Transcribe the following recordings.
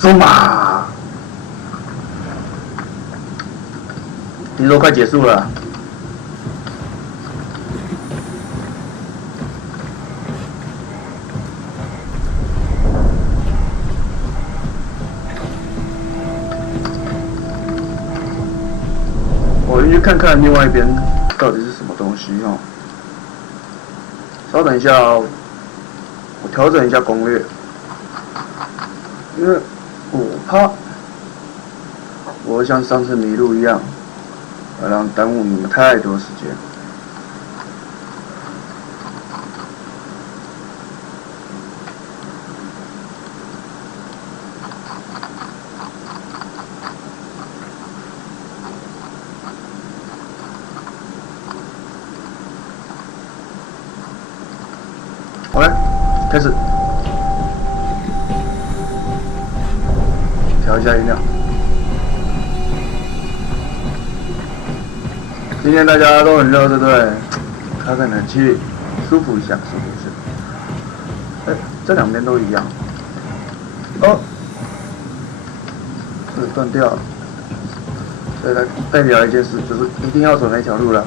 说嘛，听说快结束了。我去看看另外一边到底是什么东西哦。稍等一下哦，我调整一下攻略，因为我怕我像上次迷路一样，让耽误你们太多时间。好嘞，开始，调一下音量。今天大家都很热，对不对？开个冷气，舒服一下，舒服一下。哎，这两边都一样。哦，这个断掉了。所以它代表一件事，就是一定要走那条路了。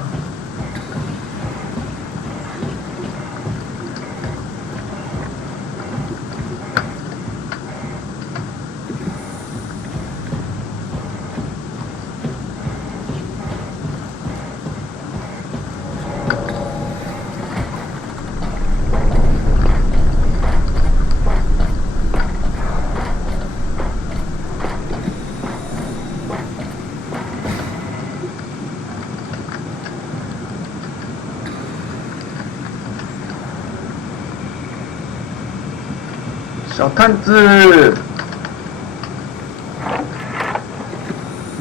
小探子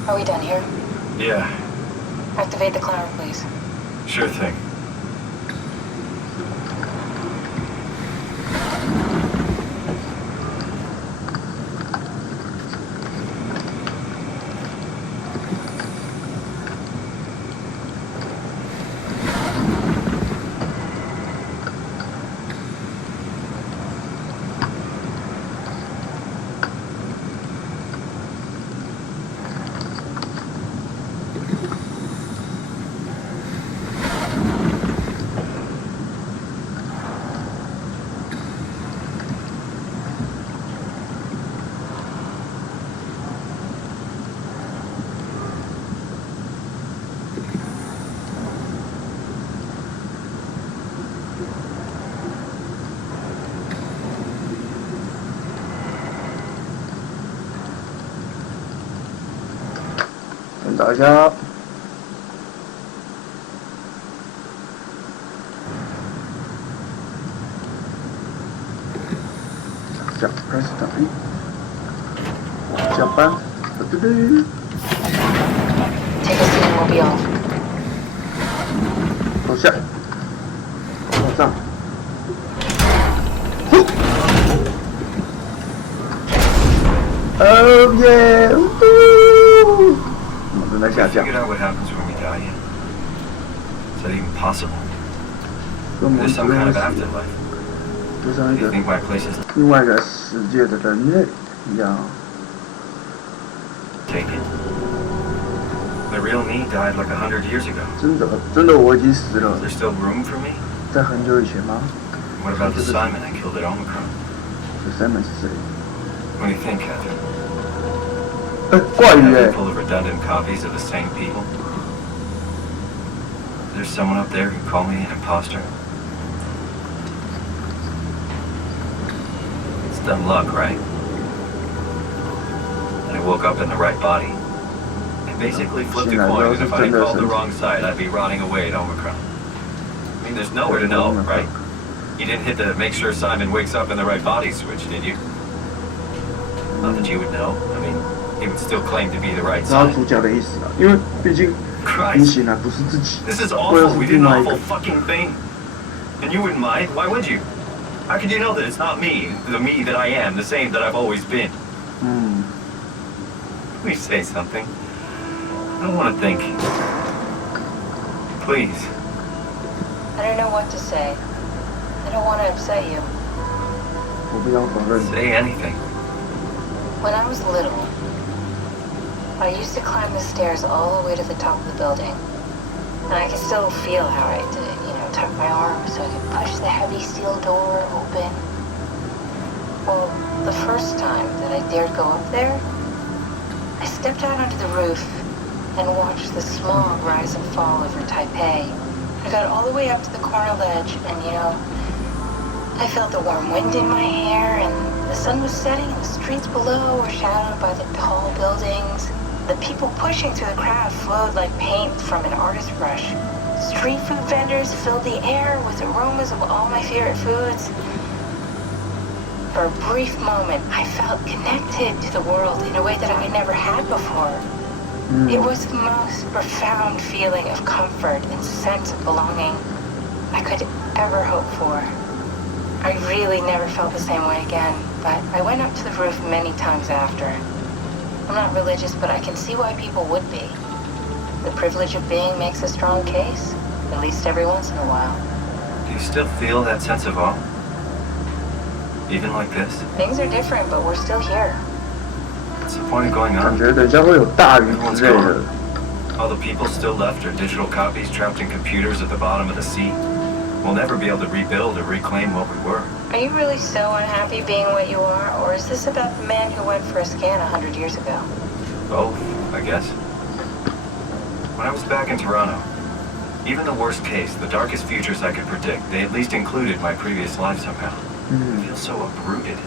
Are we done here? Yeah, Activate the climber, please. sure thing.先找一下。下开始打一，下班，对对对。Take a seat and we'll be off. 走下，往上。哦耶！我们正在下降。 Figured out what happens when we die yet? Is that even possible? 跟我们 There's 不 some kind 认 of 识， afterlife. 就像一 Do you 个 think my place is 另外一个世界的人类一样。 take it? The real me died like 100 years ago. 真的，我已经死了 Is。there still room for me? 在很久以前吗？ What about the Simon I killed at Omicron? 这 Simon 是谁？ What do you think, Catherine? 怪鱼 A handful of redundant copies of the same people? Is there someone up there who call me an imposter? It's dumb luck, right? I woke up in the right body. I basically flipped a coin, and if I called the wrong side, I'd be rotting away at Omicron. I mean, there's nowhere to know, right? You didn't hit the make sure Simon wakes up in the right body switch, did you? Not that you would know. I mean, he would still claim to be the right 知道 side. 主角的意思了，因为毕竟你 Christ, 醒来不是自己， this is 或者 awful. 是 We did 另 an 外一 awful 个。 fucking thing. And you wouldn't mind? Why would you? How could you know that it's not me, the me that I am, the same that I've always been? 嗯， Please say something. I don't want to think. Please. I don't know what to say. I don't want to upset you. 我不想否认。 Say anything. When I was little, I used to climb the stairs all the way to the top of the building. And I can still feel how I had to, tuck my arm so I could push the heavy steel door open. Well, the first time that I dared go up there, I stepped out onto the roof and watched the smog rise and fall over Taipei. I got all the way up to the corner ledge and, I felt the warm wind in my hair and the sun was setting and the streets below were shadowed by the tall buildings. The people pushing through the crowd flowed like paint from an artist's brush. Street food vendors filled the air with aromas of all my favorite foods. For a brief moment, I felt connected to the world in a way that I never had before. It was the most profound feeling of comfort and sense of belonging I could ever hope for. I really never felt the same way again, but I went up to the roof many times after. I'm not religious, but I can see why people would be. The privilege of being makes a strong case, at least every once in a while. Do you still feel that sense of awe? Even like this? Things are different, but we're still here. What's the point of going 感 on? 觉等一下会有大雨之类的。 All the people still left are digital copies trapped in computers at the bottom of the sea. We'll never be able to rebuild or reclaim what we were. Are you really so unhappy being what you are, or is this about the man who went for a scan 100 years ago? Both, I guess. When I was back in Toronto, even the worst case, the darkest futures I could predict, they at least included my previous life somehow. I feel so uprooted.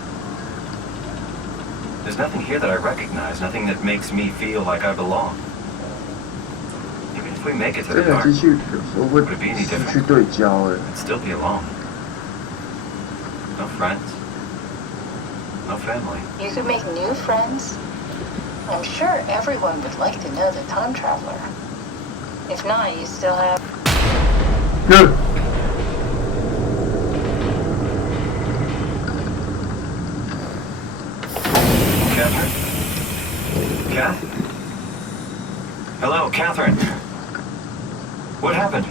There's nothing here that I recognize, nothing that makes me feel like I belong. Even if we make it to 这 the 台 dark, 机器有时候会失去对焦哎。 I'd still be alone. No friends. No family. You could make new friends. I'm sure everyone would like to know the time traveler. If not, you still have... Catherine? Kath? Hello, Catherine. What happened?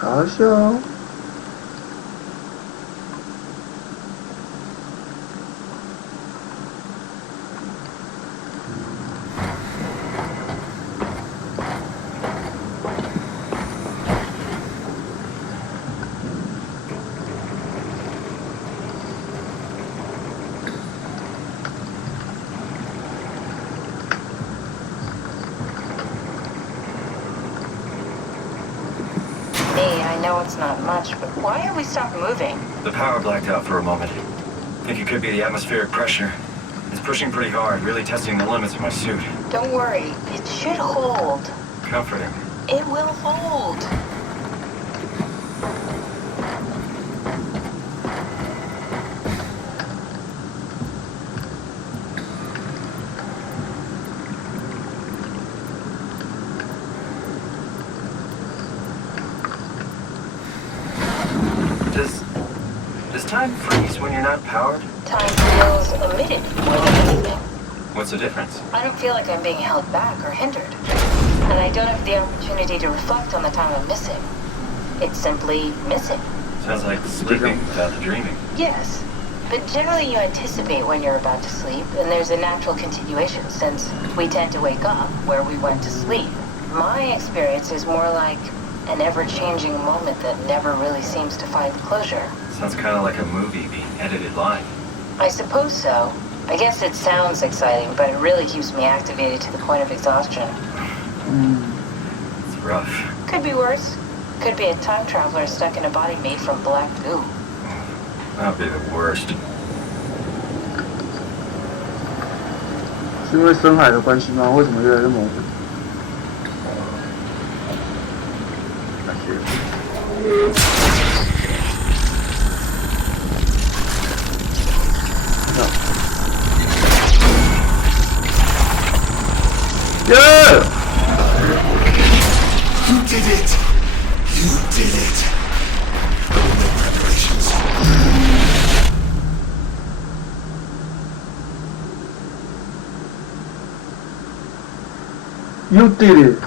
查一下哦。I know it's not much, but why have we stopped moving? The power blacked out for a moment. Think it could be the atmospheric pressure. It's pushing pretty hard, really testing the limits of my suit. Don't worry, it should hold. Comforting. It will hold. Does time freeze when you're not powered? Time feels omitted more than anything. What's the difference? I don't feel like I'm being held back or hindered. And I don't have the opportunity to reflect on the time I'm missing. It's simply missing. Sounds like sleeping without the dreaming. Yes. But generally you anticipate when you're about to sleep, and there's a natural continuation since we tend to wake up where we went to sleep. My experience is more like an ever-changing moment that never really seems to find closure. Sounds kind of like a movie being edited live. I suppose so. I guess it sounds exciting, but it really keeps me activated to the point of exhaustion. It's rough. Could be worse. Could be a time traveler stuck in a body made from black goo. That'd be the worst. 是因为深海的关系吗？为什么越来越模糊？感觉。You did it! You did it. But we'll make preparations. You did it.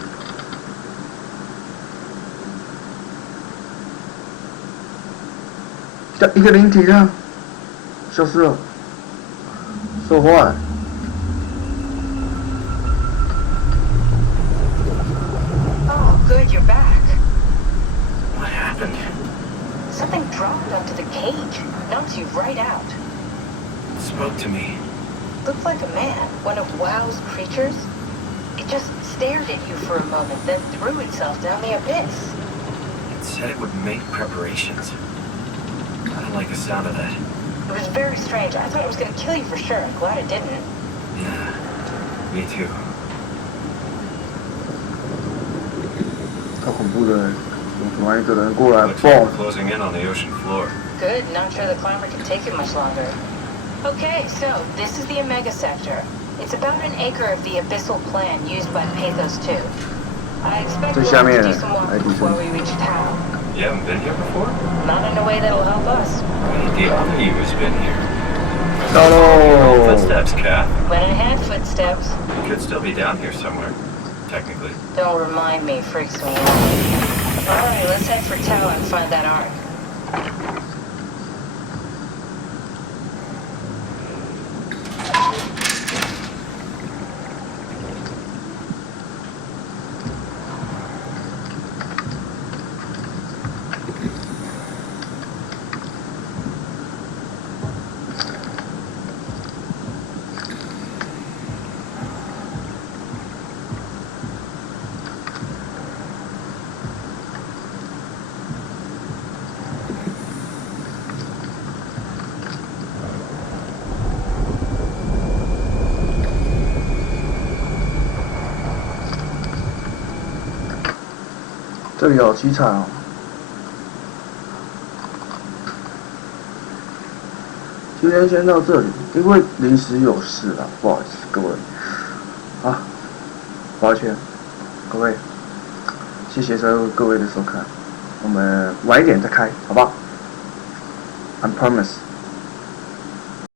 一个灵体啊，消失了。So what? Oh, good, you're back. What happened? Something dropped onto the cage, knocked you right out. It spoke to me. Looked like a man, one of WoW's creatures. It just stared at you for a moment, then threw itself down the abyss. It said it would make preparations. I don't like the sound of that. It was very strange. I thought it was going to kill you for sure. I'm glad it didn't. Yeah, me too. 超恐怖的，突然一个人过来 Looks like 爆 we're closing in on the ocean floor. Good, not sure the climber can take it much longer. Okay, so this is the Omega Sector. It's about an acre of the abyssal plan used by Pathos 2. I expect we'll have to do some walk before we reach Tau. You haven't been here before? Not in a way that'll help us. The other you has been here. No. Footsteps, Cat. Went ahead, footsteps. You could still be down here somewhere, technically. Don't remind me, freaks me out. Alright, let's head for Tau and find that ark. 这里好凄惨哦。今天先到这里，因为临时有事了，不好意思各位。啊，抱歉，各位，谢谢各位的收看，我们晚一点再开，好不好？I promise。